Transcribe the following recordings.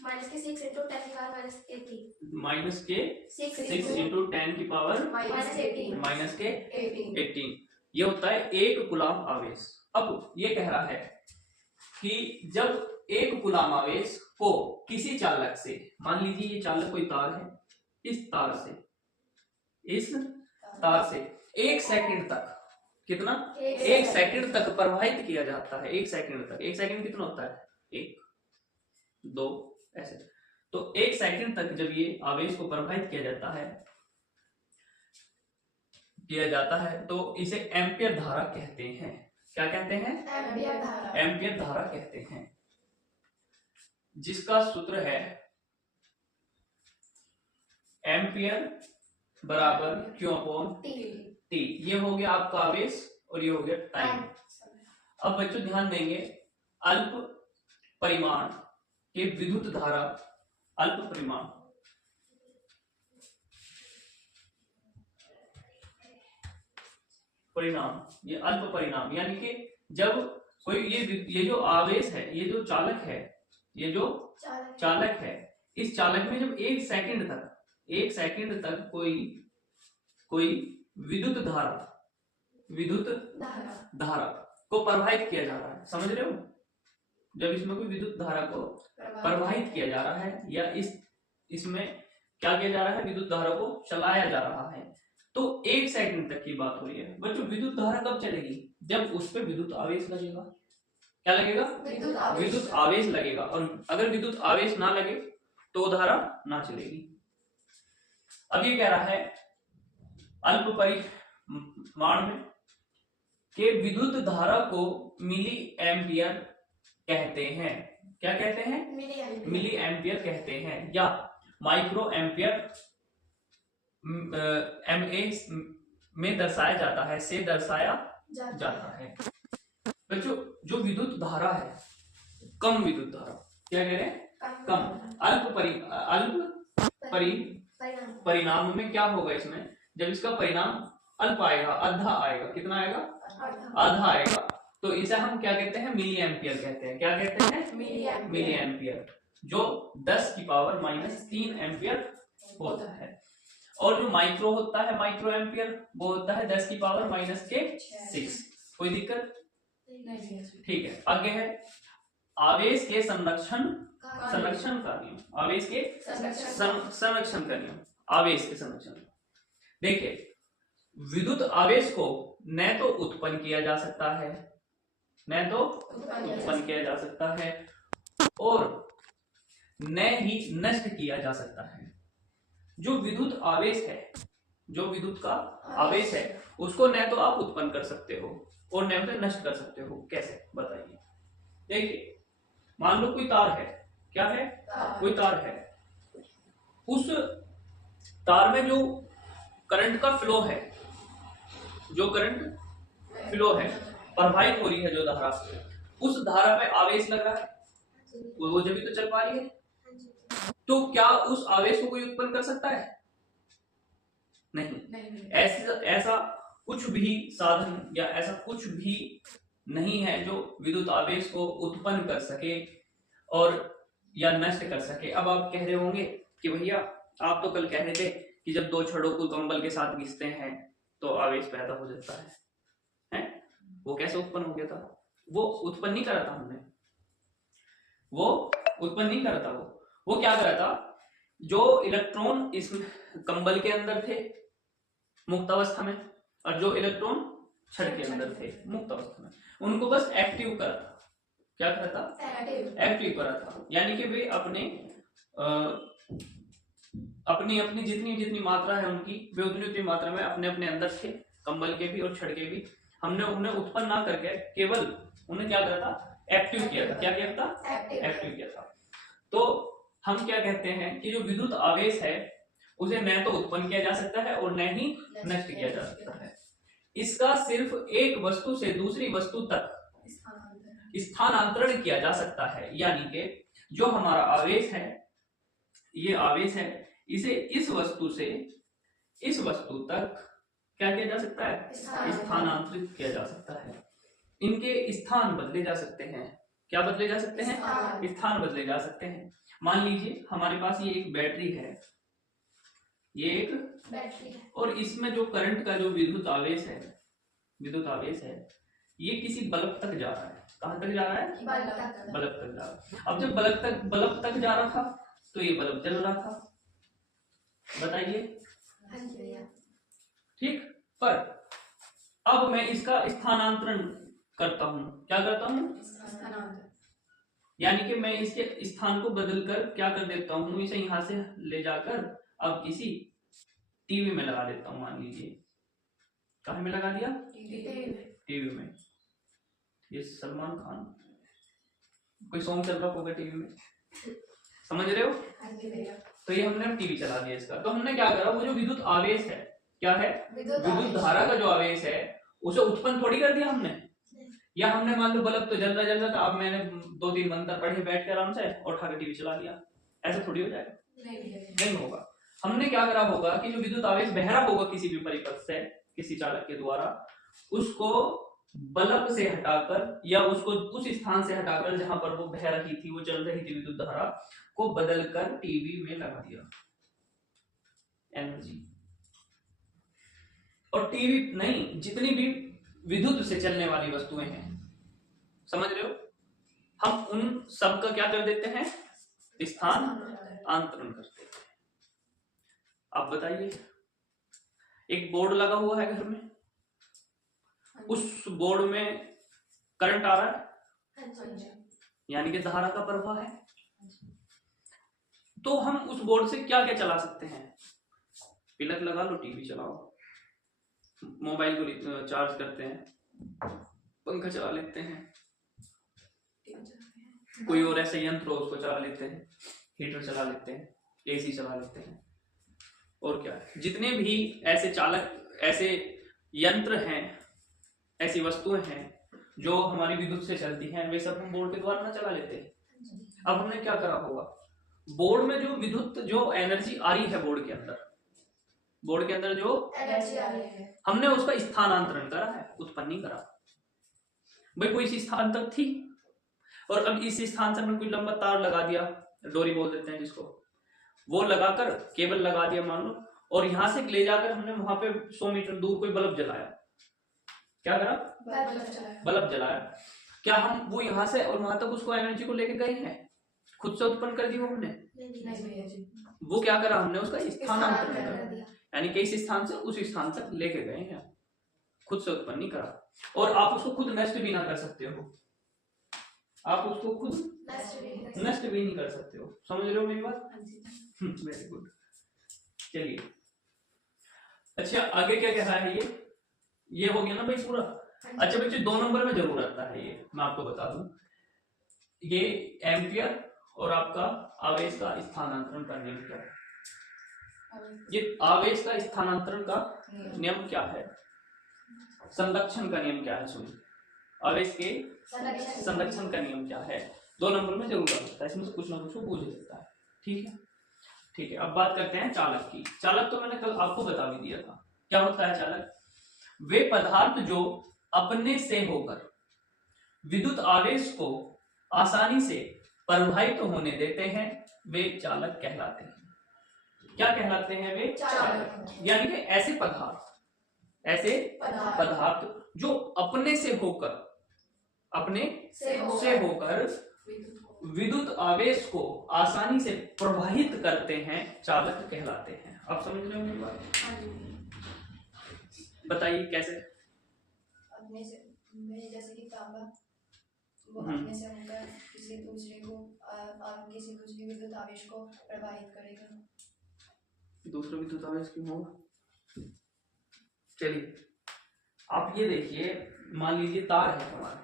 Minus के 6 into 10 की power minus 80, minus के 6 इंटू 10 की पावर माइनस के 18, ये होता है 1 कूलम आवेश। अब ये कह रहा है कि जब 1 कूलम आवेश को किसी चालक से, मान लीजिए ये चालक कोई तार है, इस तार से 1 सेकंड तक, कितना 1 सेकंड तक प्रवाहित किया जाता है। 1 सेकंड तक, 1 सेकंड कितना होता है, 1 2 ऐसे। तो 1 सेकंड तक जब ये आवेश को प्रवाहित किया जाता है तो इसे एम्पियर धारा कहते हैं। क्या कहते हैं, एम्पियर धारा कहते हैं, जिसका सूत्र है एम्पियर बराबर Q अपॉन T। ये हो गया आपका आवेश और ये हो गया टाइम। अब बच्चों ध्यान देंगे, अल्प परिमाण के विद्युत धारा, अल्प परिमाण परिणाम, ये अल्प परिणाम, यानी कि जब कोई ये जो आवेश है, ये जो चालक है, ये जो चालक है, इस चालक में जब 1 सेकंड तक कोई विद्युत धारा को प्रवाहित किया जा रहा है, समझ रहे हो, जब इसमें कोई विद्युत धारा को प्रवाहित किया जा रहा है या इसमें क्या किया जा रहा है, विद्युत धारा को चलाया जा रहा है, तो 1 सेकंड तक की बात हो रही है। बच्चों विद्युत धारा कब चलेगी, जब उस पर विद्युत आवेश लगेगा। क्या लगेगा, विद्युत आवेश लगेगा, और अगर विद्युत आवेश ना लगे तो धारा ना चलेगी। अब ये कह रहा है अल्प परिमाण में के विद्युत धारा को मिली एम्पियर कहते हैं। क्या कहते हैं, मिली एम्पियर कहते हैं, या माइक्रो एम्पियर MA में दर्शाया जाता है, से दर्शाया जाता है। बच्चों जो विद्युत धारा है, कम विद्युत धारा, क्या कह रहे हैं, कम, अल्प परिणाम में क्या होगा, इसमें जब इसका परिणाम अल्प आएगा, आधा आएगा, कितना आएगा, आधा आएगा, तो इसे हम क्या कहते हैं, मिली एम्पियर कहते हैं। क्या कहते हैं, मिली एम्पियर, जो 10 की पावर माइनस 3 एम्पियर होता है। और जो माइक्रो होता है, माइक्रो एम्पियर, वो होता है 10 की पावर माइनस के 6। कोई दिक्कत नहीं, ठीक है। आगे है आवेश के संरक्षण का नियम, आवेश के संरक्षण का नियम, आवेश के संरक्षण। देखिए विद्युत आवेश को न तो उत्पन्न किया जा सकता है, और न ही नष्ट किया जा सकता है। जो विद्युत आवेश है, जो विद्युत का आवेश है, उसको न तो आप उत्पन्न कर सकते हो और न तो नष्ट कर सकते हो। कैसे, बताइए। देखिए मान लो कोई तार है, क्या है, कोई तार है, उस तार में जो करंट का फ्लो है, जो करंट फ्लो है, प्रवाहित हो रही है जो धारा, उस धारा में आवेश लग रहा है, वो जब भी तो चल पा रही है, तो क्या उस आवेश को कोई उत्पन्न कर सकता है, नहीं। ऐसा कुछ भी साधन या ऐसा कुछ भी नहीं है जो विद्युत आवेश को उत्पन्न कर सके और या नष्ट कर सके। अब आप कह रहे होंगे कि भैया आप तो कल कह रहे थे कि जब 2 छड़ों को कंबल के साथ घिसते हैं तो आवेश पैदा हो जाता है? वो कैसे उत्पन्न हो गया था? वो उत्पन्न नहीं करा था हमने, वो उत्पन्न नहीं करा था, वो क्या करा था, जो इलेक्ट्रॉन इस कंबल के अंदर थे मुक्त अवस्था में, और जो इलेक्ट्रॉन छड़ के अंदर थे मुक्त अवस्था में, उनको बस एक्टिव करा था। क्या करा था? एक्टिव करा था, यानी कि वे अपनी जितनी मात्रा है उनकी, वे उतनी मात्रा में अपने अंदर थे, कंबल के भी और छड़ के भी। हमने उन्हें उत्पन्न ना करके केवल उन्हें क्या करा था? एक्टिव किया था। क्या किया था? एक्टिव किया था। तो हम क्या कहते हैं कि जो विद्युत आवेश है उसे न तो उत्पन्न किया जा सकता है और न ही नष्ट किया जा सकता है। इसका सिर्फ एक वस्तु से दूसरी वस्तु तक स्थानांतरण किया जा सकता है, यानी कि जो हमारा आवेश है, ये आवेश है, इसे इस वस्तु से इस वस्तु तक क्या किया जा सकता है? स्थानांतरित किया जा सकता है। इनके स्थान बदले जा सकते हैं। क्या बदले जा सकते हैं? स्थान। स्थान बदले जा सकते हैं। मान लीजिए हमारे पास ये एक बैटरी है, ये एक बैटरी है, और इसमें जो करंट का जो विद्युत आवेश है ये किसी बल्ब तक जा रहा है। कहां तक जा रहा है? बल्ब तक जा रहा है। अब जब बल्ब तक जा रहा था तो ये बल्ब जल रहा था, बताइए, हाँ जी भैया, ठीक। पर अब मैं इसका स्थानांतरण करता हूं। क्या करता हूं? यानी कि मैं इसके स्थान को बदलकर क्या कर देता हूं, इसे यहां से ले जाकर अब किसी टीवी में लगा देता हूं। मान लीजिए कहां में लगा दिया? टीवी में। ये सलमान खान कोई सॉन्ग चल रहा होगा टीवी में, समझ रहे हो? हाँ जी भैया, तो ये हमने टीवी चला दिया इसका। तो हमने क्या करा, वो जो विद्युत आवेश है, क्या है? विद्युत धारा का जो आवेश है उसे उत्पन्न थोड़ी कर दिया हमने, या हमने मान लो बल्ब तो जल रहा था, अब मैंने 2-3 मंत्र पढ़े बैठ के आराम से और उठा के टीवी चला दिया, ऐसा थोड़ी हो जाएगा? नहीं होगा। हमने क्या करा होगा कि जो विद्युत आवेश बह रहा होगा किसी भी परिपथ से, किसी चालक के द्वारा, उसको बल्ब से हटाकर या उसको उस स्थान से हटाकर जहां पर वो बह रही थी, वो चल रही थी विद्युत धारा को बदलकर टीवी में लगा दिया एनर्जी। और टीवी नहीं, जितनी भी विद्युत से चलने वाली वस्तुएं हैं, समझ रहे हो, हम उन सब का क्या कर देते हैं? स्थानांतरण करते हैं। आप बताइए, एक बोर्ड लगा हुआ है घर में, उस बोर्ड में करंट आ रहा है, यानी कि धारा का प्रवाह है। तो हम उस बोर्ड से क्या क्या चला सकते हैं? प्लग लगा लो, टीवी चलाओ, मोबाइल को चार्ज करते हैं, पंखा चला लेते हैं, कोई और ऐसे यंत्र हो उसको चला लेते हैं, हीटर चला लेते हैं, एसी चला लेते हैं, और क्या है, जितने भी ऐसे चालक, ऐसे यंत्र हैं, ऐसी वस्तुएं हैं जो हमारी विद्युत से चलती हैं, वे सब हम बोर्ड के द्वारा ना चला लेते हैं। अब हमने क्या करा होगा, बोर्ड में जो विद्युत जो एनर्जी आ रही है बोर्ड के अंदर जो एनर्जी आ रही है, हमने उसका स्थानांतरण करा है, उत्पन्न नहीं करा। भाई कोई इस स्थान तक थी और अब इस स्थान से हमने कोई लंबा तार लगा दिया, डोरी बोल देते हैं जिसको, वो लगाकर केबल लगा दिया मान लो, और यहां से ले जाकर हमने वहां पे 100 मीटर दूर कोई बल्ब जलाया। क्या करा? बल्ब जलाया। क्या हम वो यहां से और वहां तक उसको एनर्जी को लेके गए हैं? खुद से उत्पन्न कर दी वो हमने? वो क्या करा हमने? उसका स्थानांतरण करा, यानी कि इस स्थान से उस स्थान तक लेके गए हैं, खुद से उत्पन्न नहीं करा। और आप उसको खुद नष्ट भी ना कर सकते हो, आप उसको खुद नष्ट भी नहीं कर सकते हो। समझ रहे हो मेरी बात? Very good. चलिए, अच्छा आगे क्या कह रहा है? ये हो गया ना भाई पूरा। अच्छा बच्चे, 2 नंबर में जरूर आता है ये, मैं आपको बता दूं, ये एम्पियर और आपका आवेश का स्थानांतरण का नियम क्या है? ये आवेश का स्थानांतरण का नियम क्या है? संरक्षण का नियम क्या है? सुनिए, आवेश के संरक्षण का नियम क्या है? 2 नंबर में जरूर आ सकता है, इसमें से कुछ ना कुछ पूछ सकता है। ठीक है, ठीक है। अब बात करते हैं चालक की। चालक तो मैंने कल आपको बता भी दिया था। क्या होता है चालक? वे पदार्थ जो अपने से होकर विद्युत आवेश को आसानी से प्रवाहित होने देते हैं, वे चालक कहलाते हैं। क्या कहलाते हैं? वे चालक। यानी कि ऐसे पदार्थ जो अपने से होकर विद्युत आवेश को आसानी से प्रवाहित करते हैं, चालक कहलाते हैं। आप समझ रहे हो मेरी बात? बताइए कैसे? अपने से, जैसे कि तांबा, वो अपने से होकर किसी दूसरे विद्युत आवेश को प्रवाहित करेगा। दूसरा विद्युत आवेश क्यों होगा? चलिए आप ये देखिए, मान लीजिए तार है हमारा,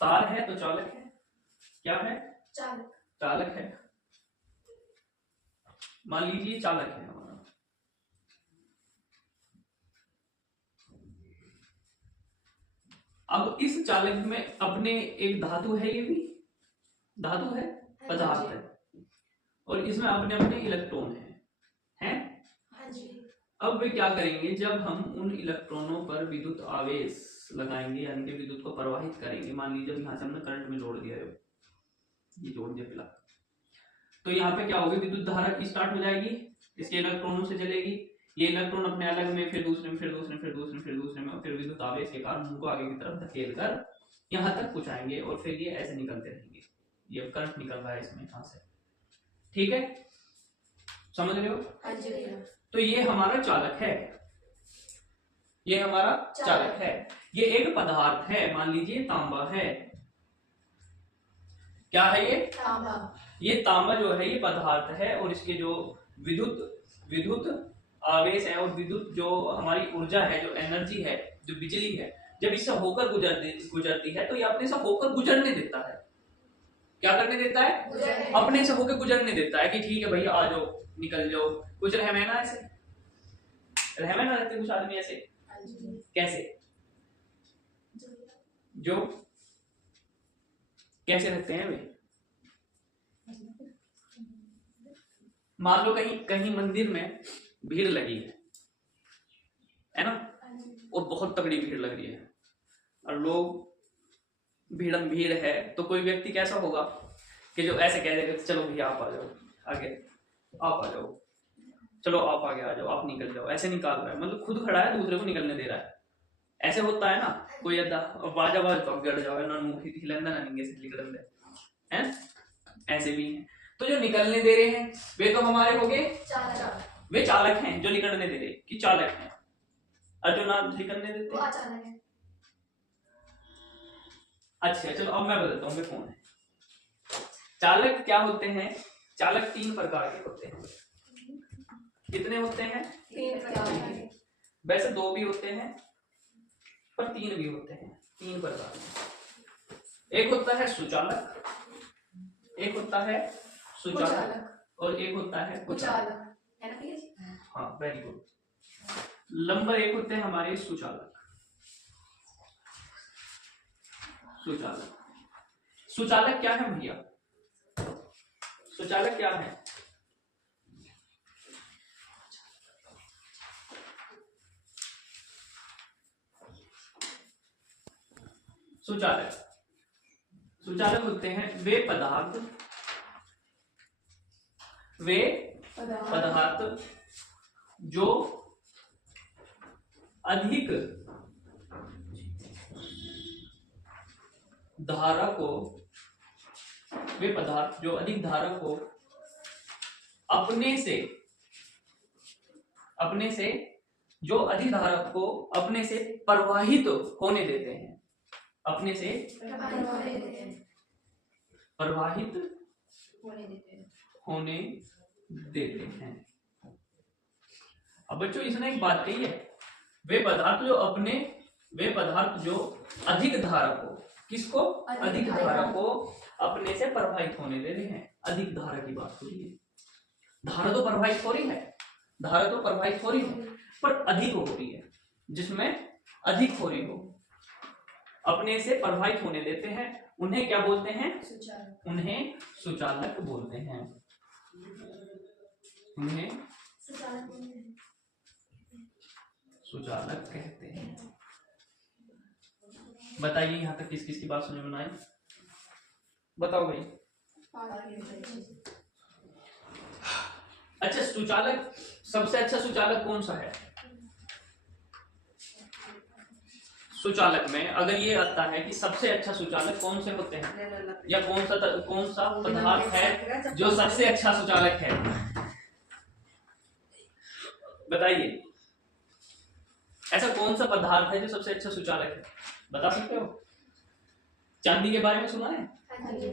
तार है तो चालक है। क्या है? चालक है। मान लीजिए चालक है हमारा। अब इस चालक में अपने एक धातु है, ये भी धातु है, पदार्थ है, और इसमें अपने अपने इलेक्ट्रॉन हैं? अब वे क्या करेंगे, जब हम उन इलेक्ट्रॉनों पर विद्युत आवेश लगाएंगे यानी कि विद्युत को प्रवाहित करेंगे। मान लीजिए यहाँ से हमने करंट में जोड़ दिया है, ये जोड़ दिया प्लग, तो यहाँ पे क्या होगी, विद्युत धारा की स्टार्ट हो जाएगी, इसके इलेक्ट्रॉनों से चलेगी, ये इलेक्ट्रॉन अपने अलग में, फिर दूसरे में, फिर दूसरे में, फिर दूसरे में, फिर दूसरे में, फिर विद्युत आवेश के कारण उनको आगे की तरफ धकेल कर यहाँ तक पहुंचाएंगे और फिर ये ऐसे निकलते रहेंगे। ये करंट निकल रहा है इसमें यहाँ से, ठीक है, समझ रहे हो? हाँ जी भैया। तो ये हमारा चालक है, ये हमारा चालक है। ये एक पदार्थ है, मान लीजिए तांबा है, क्या है ये? तांबा। ये तांबा जो है ये पदार्थ है और इसके जो विद्युत आवेश है और विद्युत जो हमारी ऊर्जा है, जो एनर्जी है, जो बिजली है, जब इससे होकर गुजरती है तो ये अपने से होकर गुजरने देता है। क्या करने देता है? अपने से होकर गुजरने देता है कि ठीक है भैया आ जाओ, निकल जाओ। कुछ रहमैना ऐसे रहमैना रहते कुछ आदमी ऐसे, कैसे, जो कैसे रहते हैं वे? मान लो कहीं मंदिर में भीड़ लगी है ना, और बहुत तगड़ी भीड़ लग रही है और लोग भीड़ है, तो कोई व्यक्ति कैसा होगा कि जो ऐसे कह देगा चलो भैया आप आ जाओ आगे, आप आ जाओ, चलो आप आगे आ जाओ, आप निकल जाओ, ऐसे निकाल रहा है, मतलब खुद खड़ा है दूसरे को निकलने दे रहा है। ऐसे होता है ना, कोई आवाज तो गड़ जाओ ना, मुंह हिलंदा ना निंगे से निकल दे हैं, ऐसे भी हैं। तो जो निकलने दे रहे हैं वे तो हमारे हो गए चालक, वे चालक हैं, जो निकलने दे रहे कि चालक हैं, और जो ना निकलने देते। वो अचानक है। अच्छा चलो अब मैं बताता हूँ वे कौन है। चालक क्या होते हैं? चालक 3 प्रकार के होते हैं। कितने होते हैं? 3 प्रकार के। वैसे 2 भी होते हैं पर 3 भी होते हैं, 3 प्रकार के। एक होता है सुचालक, एक होता है सुचालक और एक होता है कुचालक, है ना भैया जी? हाँ वेरी गुड। नंबर 1 होते हैं हमारे सुचालक। सुचालक क्या है भैया? सुचालक क्या है? सुचालक होते हैं वे पदार्थ जो अधिक धारा को, वे पदार्थ जो अधिक धारा को अपने से जो अधिक धारा को अपने से प्रवाहित होने देते हैं, अपने से प्रवाहित होने देते हैं। अब बच्चों इसने एक बात कही है, वे पदार्थ जो अधिक धारा को, किसको? अधिक धारा को अपने से प्रवाहित होने दे रहे हैं। अधिक धारा की बात हो रही है, धारा तो प्रवाहित हो रही है, पर अधिक हो रही है, जिसमें अधिक हो रही हो, अपने से प्रवाहित होने देते हैं। उन्हें क्या बोलते हैं? उन्हें सुचालक बोलते हैं। उन्हें सुचालक कहते हैं। बताइए यहाँ तक किस किस की बात समझ में आई? बताओ भाई। अच्छा सुचालक, सबसे अच्छा सुचालक कौन सा है? सुचालक में अगर ये आता है कि सबसे अच्छा सुचालक कौन से होते हैं, या कौन सा पदार्थ है जो सबसे अच्छा सुचालक है, बताइए। ऐसा कौन सा पदार्थ है जो सबसे अच्छा सुचालक है, बता सकते हो? चांदी के बारे में सुना है?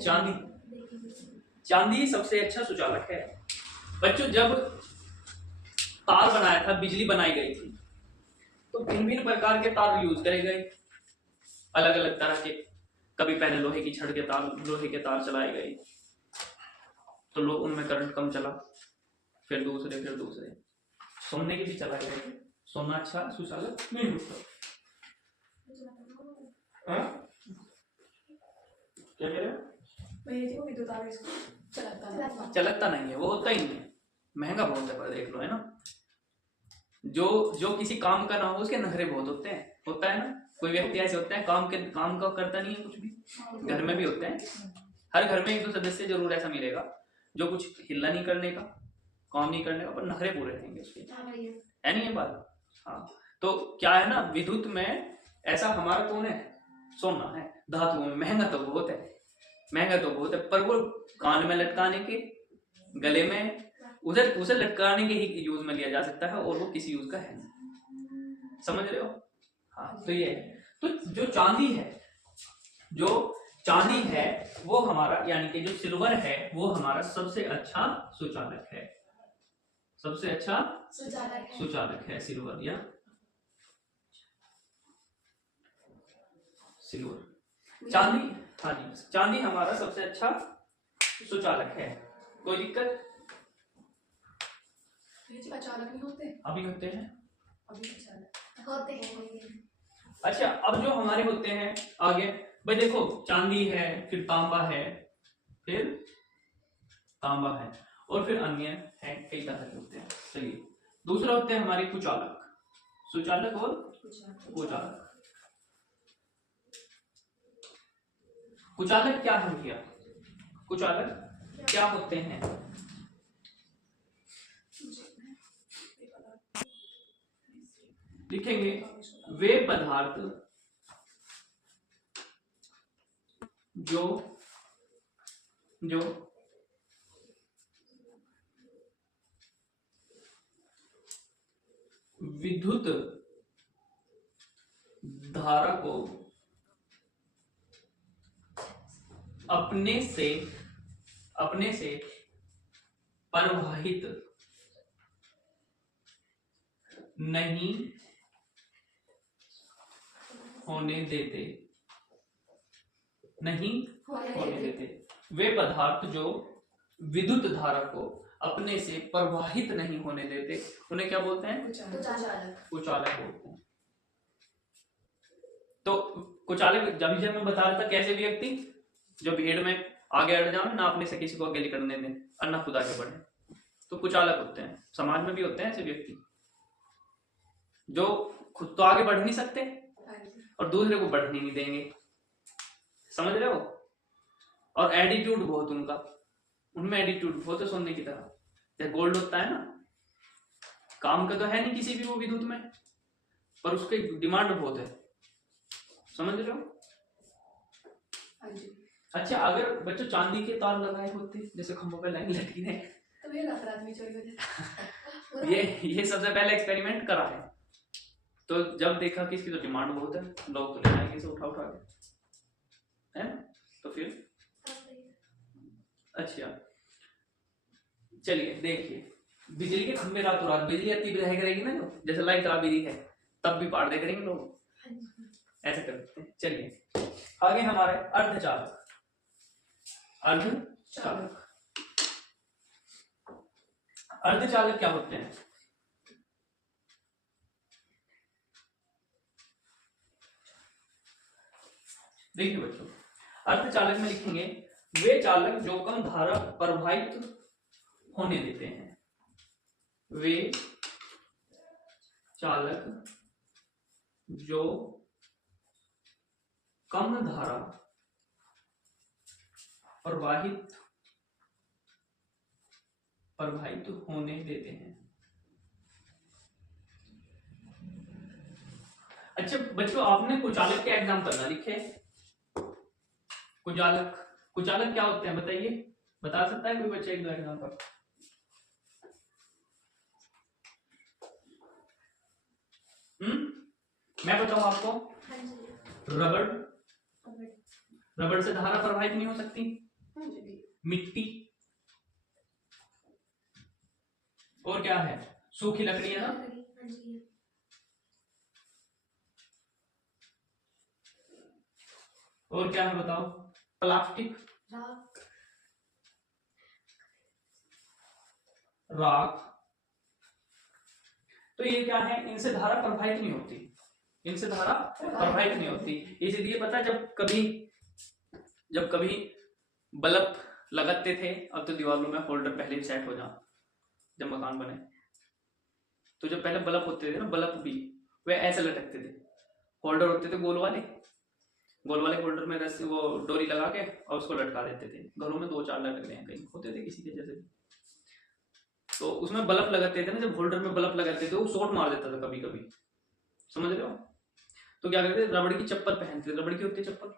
चांदी सबसे अच्छा सुचालक है। बच्चों जब तार बनाया था, बिजली बनाई गई थी, तो भिन्न प्रकार के तार यूज करे गए, अलग अलग तरह के। कभी पहले लोहे की छड़ के तार चलाए गए, तो लोग उनमें करंट कम चला, फिर दूसरे सोने के भी चलाए गए। सोना अच्छा सुचालक नहीं होता। क्या कह रहे हो? चलता नहीं है, वो होता ही नहीं है, महंगा बहुत है, पर देख लो है ना, जो किसी काम का ना हो उसके नखरे बहुत होते हैं, होता है ना, कोई व्यक्ति ऐसे होते हैं काम का करता नहीं है कुछ भी। घर में भी होते हैं, हर घर में एक दो सदस्य जरूर ऐसा मिलेगा जो कुछ हिल्ला नहीं करने का, काम नहीं करने का, पर नखरे पूरे रहेंगे उसके, है नहीं ये बात। हाँ, तो क्या है ना, विद्युत में ऐसा हमारा कौन है, सोना है, धातुओं में महंगा तो बहुत है, पर वो कान में लटकाने के, गले में उधर उसे लटकाने के ही यूज में लिया जा सकता है, और वो किसी यूज का है नहीं, समझ रहे हो। हाँ, तो ये है। तो जो चांदी है वो हमारा, यानी कि जो सिल्वर है वो हमारा सबसे अच्छा सुचालक है, सबसे अच्छा सुचालक है सिल्वर या सिल्वर, चांदी। हाँ जी, चांदी हमारा सबसे अच्छा सुचालक है। कोई दिक्कत? अचानक नहीं होते, अभी होते हैं, अभी अचानक होते हैं। अच्छा, अब जो हमारे होते हैं आगे, भाई देखो चांदी है, फिर तांबा है, और फिर अन्य है, कई तरह के होते हैं। चलिए, दूसरा होते हैं हमारे कुचालक, सुचालक और कुचालक। कुचालक क्या है भैया, कुचालक क्या होते हैं? लिखेंगे, वे पदार्थ जो विद्युत धारा को अपने से प्रवाहित नहीं होने देते, वे पदार्थ जो विद्युत धारा को अपने से प्रवाहित नहीं होने देते, उन्हें क्या बोलते हैं? कुचालक बोलते हैं। तो कुचालक जब मैं बता रहा था, कैसे व्यक्ति जो भीड़ में आगे अड़ जाए ना, अपने से किसी को आगे निकलने दें और ना खुद आगे बढ़े, तो कुचालक होते हैं। समाज में भी होते हैं ऐसे व्यक्ति जो खुद तो आगे बढ़ नहीं सकते और दूसरे को बढ़ने नहीं देंगे, समझ रहे हो। और एटीट्यूड बहुत उनमें एटीट्यूड बहुत है, सोने की तरह, जैसे गोल्ड होता है ना, काम का तो है नहीं किसी भी वो विद्युत में, पर उसकी डिमांड बहुत है, समझ रहे हो। अच्छा, अगर बच्चों चांदी के तार लगाए होते जैसे खंभों पे लाइन लटकी है, तो ये सबसे पहले एक्सपेरिमेंट करा है, तो जब देखा कि इसकी तो डिमांड बहुत है, लोग तो ले जाएंगे इसे उठा के, है, तो फिर अच्छा चलिए देखिए, बिजली के खंभे रातों रात बिजली आती भी रहेगी ना, जो जैसे लाइट आ भी रही है तब भी पाड़ दे करेंगे लोग, ऐसे कर सकते हैं। चलिए आगे हमारे अर्धचालक। अर्धचालक क्या होते हैं? देखिए बच्चों, अर्धचालक में लिखेंगे, वे चालक जो कम धारा प्रवाहित होने देते हैं, वे चालक जो कम धारा प्रवाहित होने देते हैं। अच्छा बच्चों, आपने कुचालक के एग्जाम्पल ना लिखे। कुचालक क्या होते हैं बताइए, बता सकता है कोई बच्चा एक दो एग्जाम्पल? मैं बताऊं आपको, रबड़ से धारा प्रवाहित नहीं हो सकती, मिट्टी, और क्या है, सूखी लकड़ी है ना, और क्या है बताओ, प्लास्टिक, राख। तो ये क्या है, इनसे धारा प्रवाहित नहीं होती, इसीलिए पता, जब कभी बल्ब लगाते थे, अब तो दीवारों में होल्डर पहले ही सेट हो जा, जब मकान बने तो जो पहले बल्ब होते थे ना, बल्ब भी वे ऐसे लटकते थे, होल्डर होते थे गोल वाले होल्डर में रस्सी वो डोरी लगा के और उसको लटका देते थे। घरों में 2-4 लटक रहे हैं, कहीं होते थे किसी के जैसे भी। तो उसमें बल्ब लगाते थे ना, जब होल्डर में बल्ब लगाते थे वो शॉर्ट मार देता था कभी कभी, समझ रहे हो। तो क्या करते थे, रबड़ की चप्पल पहनते थे, रबड़ की होती है चप्पल,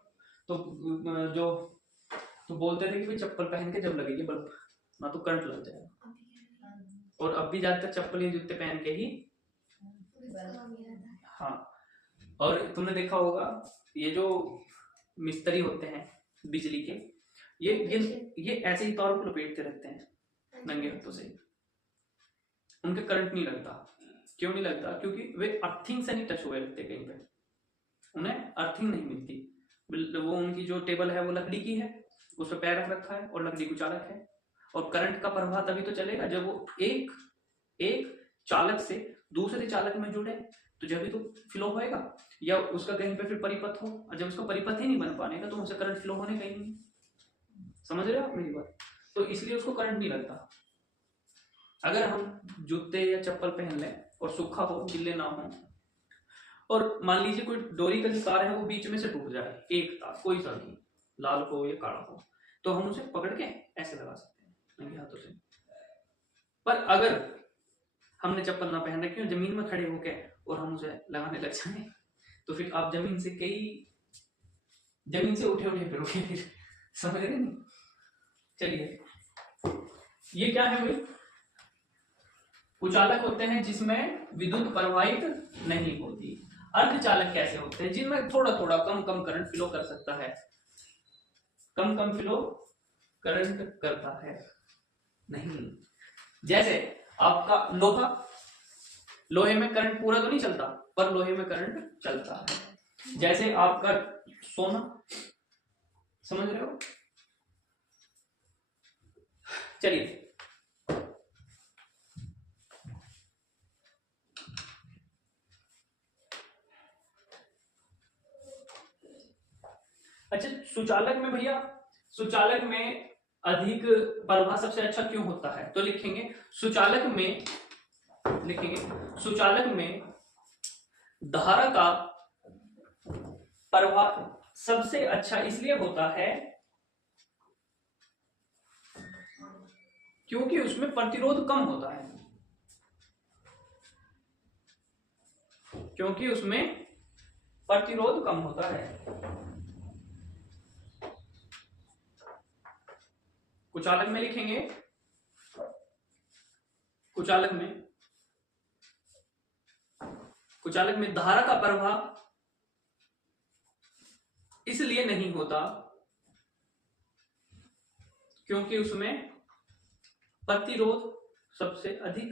तो जो तो बोलते थे कि भाई चप्पल पहन के जब लगेगी बल्ब ना तो करंट लग जाएगा। और अब भी ज्यादातर चप्पल या जूते पहन के ही। हाँ, और तुमने देखा होगा ये जो मिस्त्री होते हैं बिजली के, ये ऐसे ही तारों को लपेटते रहते हैं नंगे हाथों से, उनके करंट नहीं लगता। क्यों नहीं लगता? क्योंकि वे अर्थिंग से नहीं टच हुए रहते, कहीं पे उन्हें अर्थिंग नहीं मिलती। वो उनकी जो टेबल है वो लकड़ी की है, उस पर पैर रख रखा है और लकड़ी को चालक है, और करंट का प्रवाह तभी तो चलेगा जब वो एक चालक से दूसरे चालक में जुड़े, तो जब भी तो फ्लो होएगा, या उसका कहीं पे फिर परिपथ हो, और जब उसका परिपथ ही नहीं बन पाने का तो उनसे करंट फ्लो होने का ही नहीं। समझ रहे हो आप मेरी बात? तो इसलिए उसको करंट नहीं लगता। अगर हम जूते या चप्पल पहन लें और सूखा हो, गिले ना हो, और मान लीजिए कोई डोरी का जो तार है वो बीच में से टूट जाए, एक तार कोई सा भी, लाल हो या काला हो, तो हम उसे पकड़ के ऐसे लगा सकते हैं नंगे हाथों से। पर अगर हमने चप्पल ना पहन रखी हो, जमीन में खड़े होके और हम उसे लगाने लग जाए, तो फिर आप जमीन से उठे फिरोगे फिर, समझ रहे नहीं। चलिए, ये क्या है भाई? कुचालक होते हैं जिसमें विद्युत प्रवाहित नहीं होती। अर्धचालक कैसे होते हैं? जिनमें थोड़ा थोड़ा कम करंट फ्लो कर सकता है, कम फ्लो करंट करता है। नहीं, जैसे आपका लोहे में करंट पूरा तो नहीं चलता, पर लोहे में करंट चलता है। जैसे आपका सोना, समझ रहे हो। चलिए, अच्छा, सुचालक में भैया, सुचालक में अधिक प्रवाह सबसे अच्छा क्यों होता है? तो लिखेंगे सुचालक में धारा का प्रवाह सबसे अच्छा इसलिए होता है क्योंकि उसमें प्रतिरोध कम होता है, क्योंकि उसमें प्रतिरोध कम होता है। कुचालक में लिखेंगे, कुचालक में धारा का प्रवाह इसलिए नहीं होता क्योंकि उसमें प्रतिरोध सबसे अधिक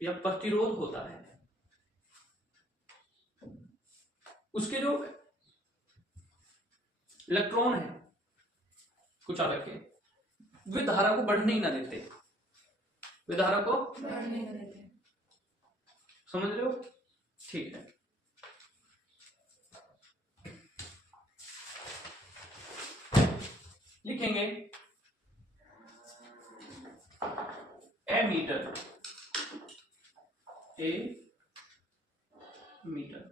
या प्रतिरोध होता है। उसके जो इलेक्ट्रॉन है कुचालक के, वे धारा को बढ़ने ही ना देते, समझ रहे हो? ठीक है। लिखेंगे ए मीटर